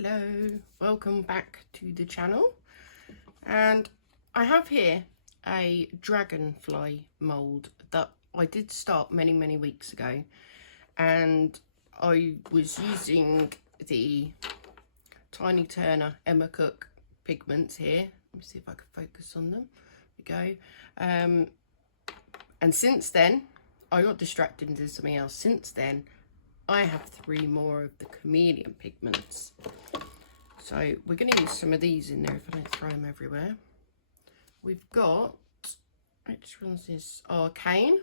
Hello, welcome back to the channel. And I have here a Dragonfly mould that I did start many weeks ago, and I was using the Tiny Turner Emma Cook pigments here. Let me see if I can focus on them. There we go. And since then I got distracted into something else. Since then I have 3 more of the chameleon pigments. So we're going to use some of these in there if I don't throw them everywhere. We've got, which one's this? Arcane,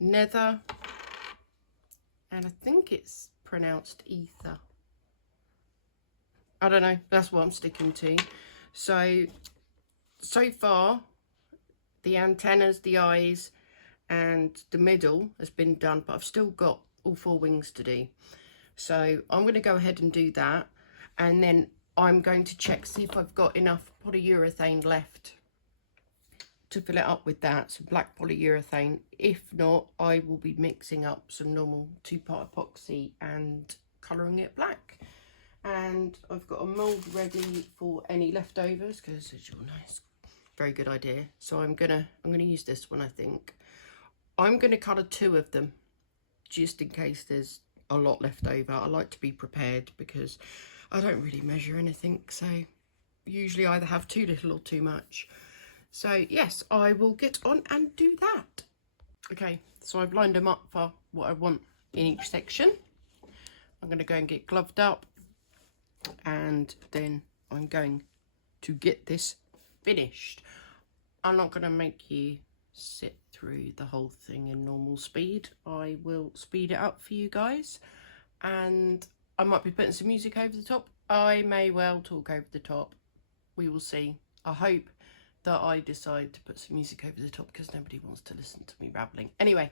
Nether, and I think it's pronounced Ether. I don't know, that's what I'm sticking to. So far, the antennas, the eyes, and the middle has been done, but I've still got all 4 wings to do. So I'm going to go ahead and do that, and then I'm going to check, see if I've got enough polyurethane left to fill it up with that, some black polyurethane. If not, I will be mixing up some normal 2-part epoxy and colouring it black. And I've got a mould ready for any leftovers, because as you'll know, it's a very good idea. So I'm gonna use this one. I think I'm gonna colour 2 of them just in case there's a lot left over. I like to be prepared because I don't really measure anything, so usually either have too little or too much. So yes, I will get on and do that. Okay, so I've lined them up for what I want in each section. I'm going to go and get gloved up, and then I'm going to get this finished. I'm not going to make you sit through the whole thing in normal speed. I will speed it up for you guys, and I might be putting some music over the top. I may well talk over the top. We will see. I hope that I decide to put some music over the top, because nobody wants to listen to me babbling. Anyway,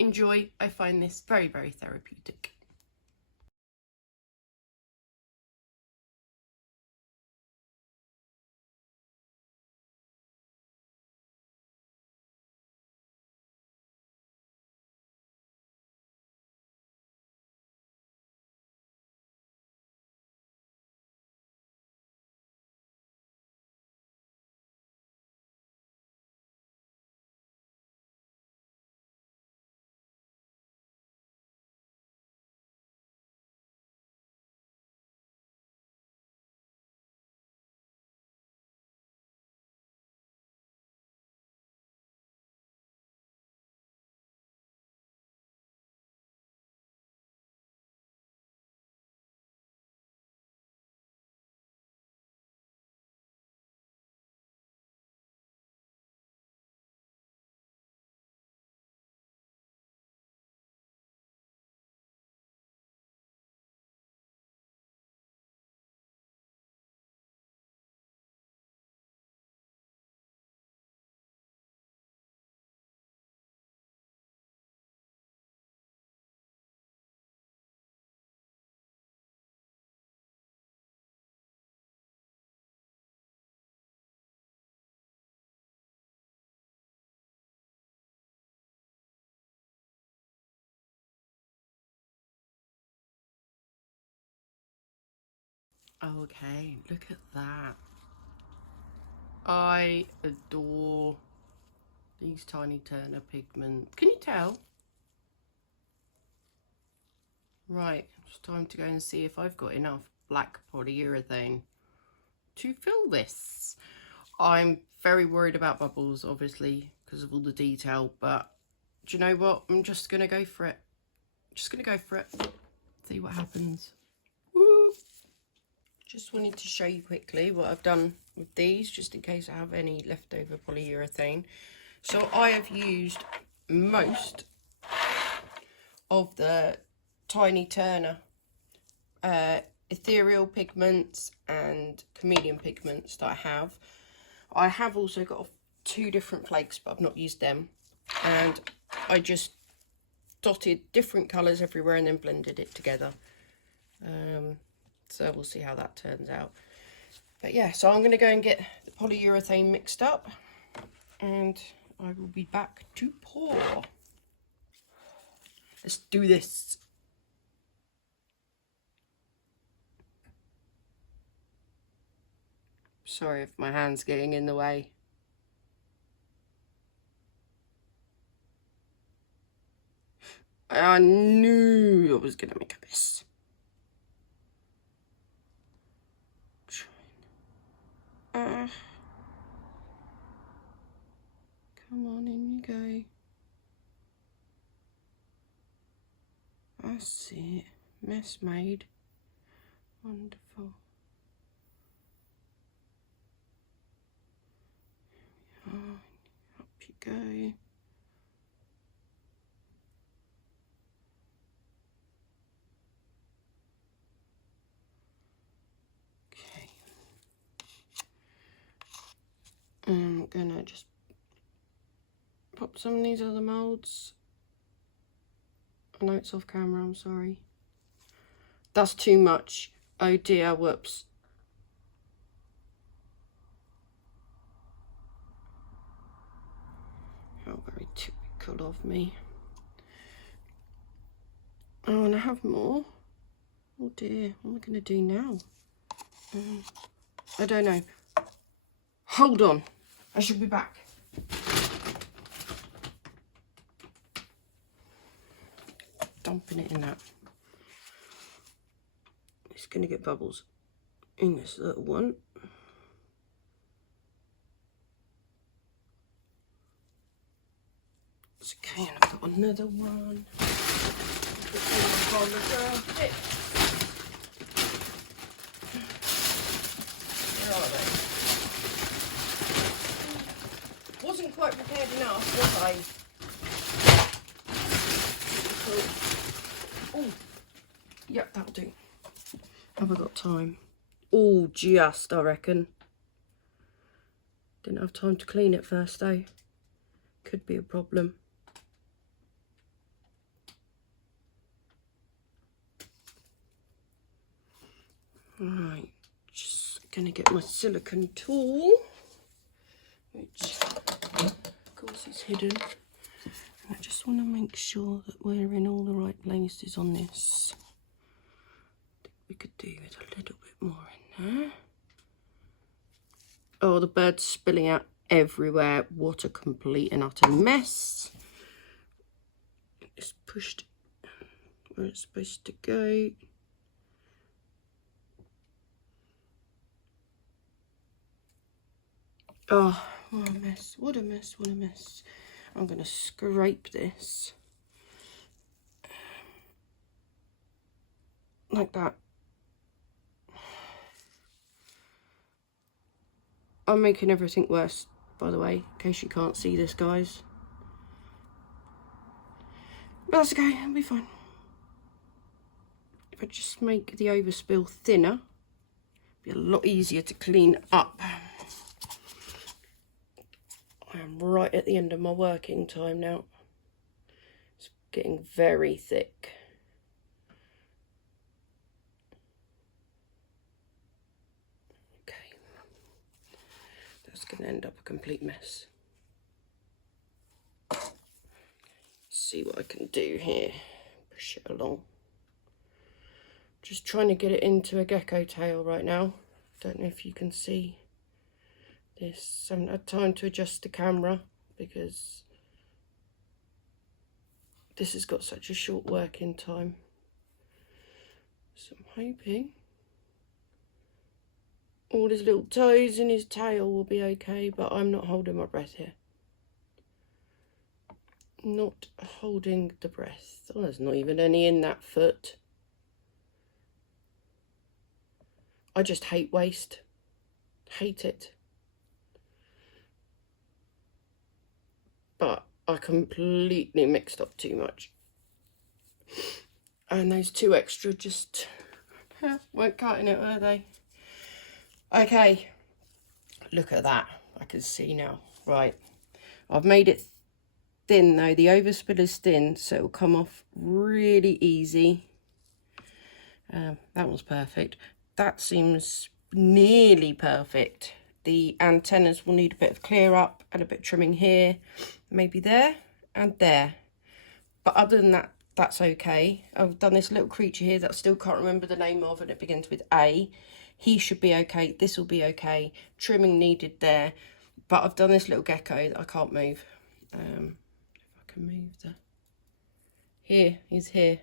enjoy. I find this very therapeutic. Okay, look at that. I adore these Tiny Turner pigments. Can you tell? Right, it's time to go and see if I've got enough black polyurethane to fill this. I'm very worried about bubbles, obviously, because of all the detail, but do you know what? I'm just going to go for it. Just going to go for it. See what happens. Woo! Just wanted to show you quickly what I've done with these, just in case I have any leftover polyurethane. So I have used most of the Tiny Turner ethereal pigments and chameleon pigments that I have. I have also got 2 different flakes, but I've not used them, and I just dotted different colours everywhere and then blended it together. So we'll see how that turns out. But yeah, so I'm going to go and get the polyurethane mixed up, and I will be back to pour. Let's do this. Sorry if my hand's getting in the way. I knew I was going to make a mess. Come on, in you go. That's it. Mess made. Wonderful. Oh, up you go. Okay. I'm gonna just pop some of these other moulds. I know it's off camera, I'm sorry. That's too much. Oh dear, whoops. How very typical of me. Oh, and I have more. Oh dear, what am I going to do now? I don't know. Hold on. I should be back. Dumping it in that. It's going to get bubbles in this little one. It's okay, and I've got another one. Where are they? Wasn't quite prepared enough, was I? Oh, yep, that'll do. Have I got time? Oh, just, I reckon. Didn't have time to clean it first, though. Could be a problem. Right, just gonna get my silicone tool, which of course is hidden. And I just want to make sure that we're in all the right places on this. I think we could do with a little bit more in there. Oh, the bird's spilling out everywhere. What a complete and utter mess. It's pushed where it's supposed to go. Oh, what a mess, what a mess, what a mess. I'm going to scrape this. Like that. I'm making everything worse, by the way, in case you can't see this, guys. But that's okay, it'll be fine. If I just make the overspill thinner, it'll be a lot easier to clean up. I am right at the end of my working time now. It's getting very thick. Okay, that's going to end up a complete mess. Let's see what I can do here. Push it along. Just trying to get it into a gecko tail right now. Don't know if you can see this. I haven't had time to adjust the camera because this has got such a short working time. So I'm hoping all his little toes and his tail will be okay, but I'm not holding my breath here. Not holding the breath. Oh, there's not even any in that foot. I just hate waste. Hate it. But I completely mixed up too much. And those two extra just weren't cutting it, were they? Okay, look at that. I can see now. Right, I've made it thin though. The overspill is thin, so it'll come off really easy. That was perfect. That seems nearly perfect. The antennas will need a bit of clear up and a bit of trimming here, maybe there and there. But other than that, that's okay. I've done this little creature here that I still can't remember the name of, and it begins with A. He should be okay. This will be okay. Trimming needed there. But I've done this little gecko that I can't move. If I can move the... Here, he's here.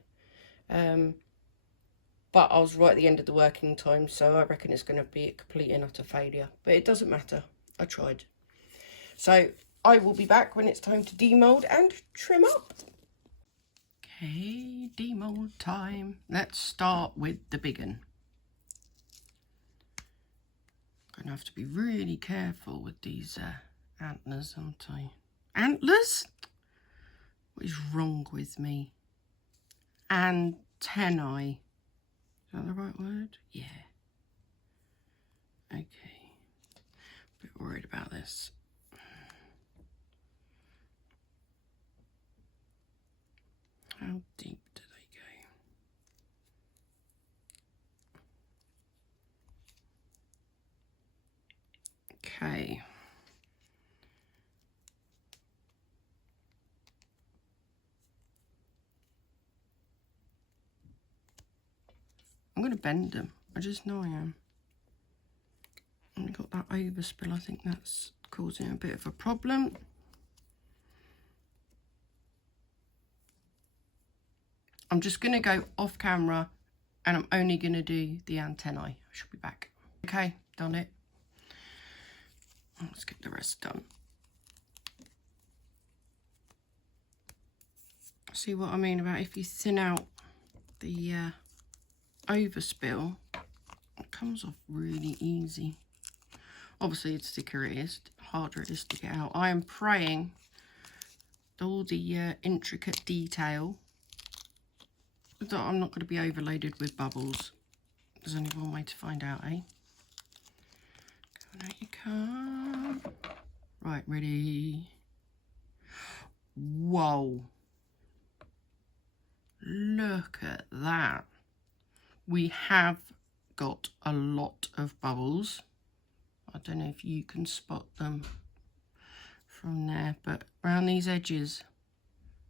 But I was right at the end of the working time, so I reckon it's going to be a complete and utter failure. But it doesn't matter. I tried. So I will be back when it's time to demould and trim up. Okay, demould time. Let's start with the big one. I'm going to have to be really careful with these antlers, aren't I? Antlers? What is wrong with me? Antennae. Is that the right word? Yeah. Okay. A bit worried about this. How deep do they go? Okay. I'm going to bend them. I just know I am. I've got that overspill. I think that's causing a bit of a problem. I'm just going to go off camera and I'm only going to do the antennae. I should be back. Okay, done it. Let's get the rest done. See what I mean about if you thin out the overspill, it comes off really easy. Obviously, the thicker it is, the harder it is to get out. I am praying all the intricate detail that I'm not going to be overloaded with bubbles. There's only one way to find out, eh? Out you come. Right, ready. Whoa. Look at that. We have got a lot of bubbles. I don't know if you can spot them from there, but around these edges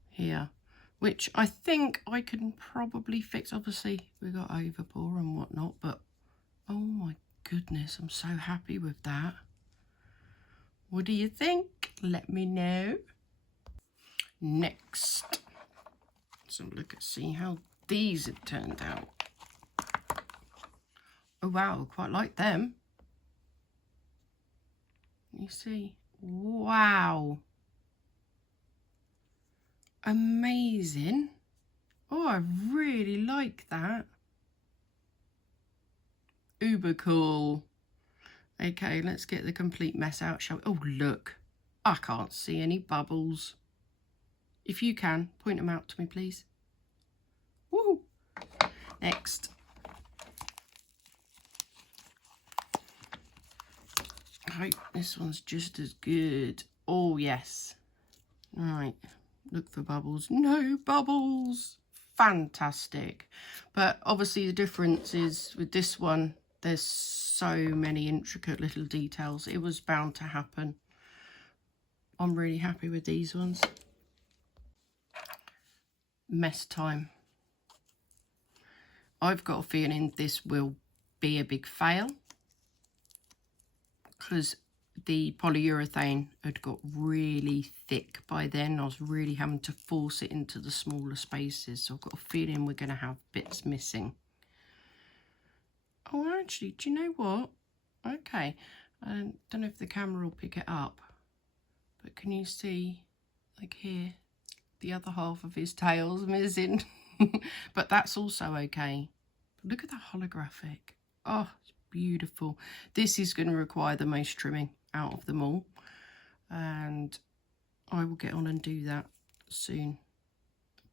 here, which I think I can probably fix. Obviously, we've got overpour and whatnot, but oh my goodness, I'm so happy with that. What do you think? Let me know. Next, let's have a look and see how these have turned out. Oh wow, quite like them. You see, wow, amazing. Oh, I really like that. Uber cool. Okay, let's get the complete mess out, shall we? Oh, look, I can't see any bubbles. If you can, point them out to me, please. Woo! Next. I hope this one's just as good. Oh, yes. Right, look for bubbles. No bubbles. Fantastic. But obviously the difference is with this one, there's so many intricate little details. It was bound to happen. I'm really happy with these ones. Mess time. I've got a feeling this will be a big fail because the polyurethane had got really thick by then. I was really having to force it into the smaller spaces, so I've got a feeling we're going to have bits missing. Oh, actually, do you know what? Okay, I don't know if the camera will pick it up, but can you see, like here, the other half of his tail's missing? But that's also okay. Look at that holographic. Oh, it's beautiful. This is going to require the most trimming out of them all, and I will get on and do that soon.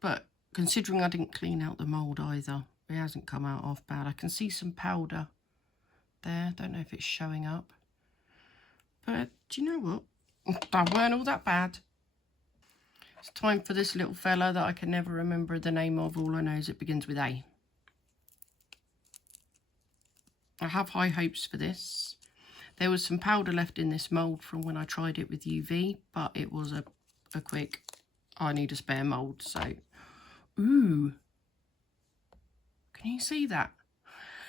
But considering I didn't clean out the mould either, it hasn't come out half bad. I can see some powder there. Don't know if it's showing up, but do you know what? That weren't all that bad. It's time for this little fella that I can never remember the name of. All I know is it begins with A. I have high hopes for this. There was some powder left in this mould from when I tried it with UV, but it was a quick, I need a spare mould. So, Ooh. Can you see that?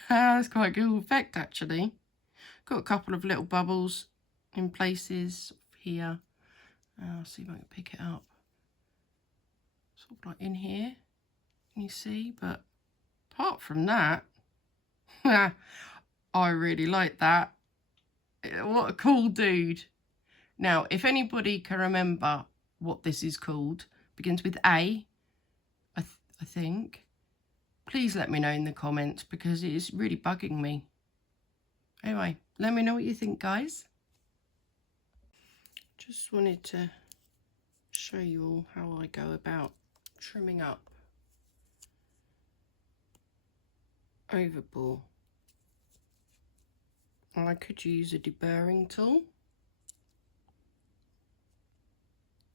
That's quite a cool effect actually. Got a couple of little bubbles in places here. I'll see if I can pick it up. Sort of like in here. Can you see? But apart from that, I really like that. What a cool dude. Now, if anybody can remember what this is called, begins with A, I think, please let me know in the comments because it is really bugging me. Anyway, let me know what you think, guys. Just wanted to show you all how I go about trimming up overbore. I could use a deburring tool,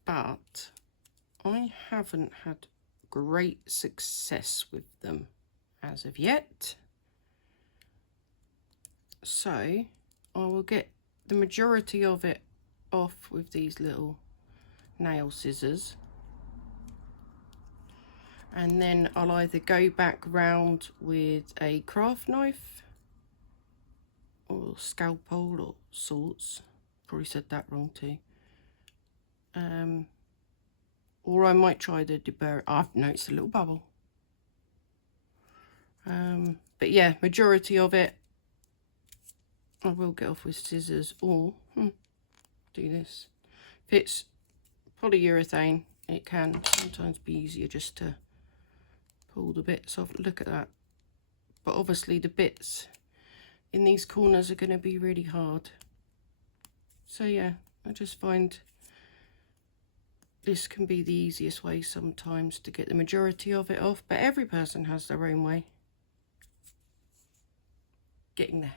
but I haven't had great success with them as of yet. So I will get the majority of it off with these little nail scissors, and then I'll either go back round with a craft knife or scalpel or sorts, probably said that wrong too, or I might try the deburr. I've noticed a little bubble, but yeah, majority of it I will get off with scissors, or do this. If it's polyurethane, it can sometimes be easier just to pull the bits off. Look at that. But obviously the bits in these corners are going to be really hard. So yeah, I just find this can be the easiest way sometimes to get the majority of it off, but every person has their own way. Getting there.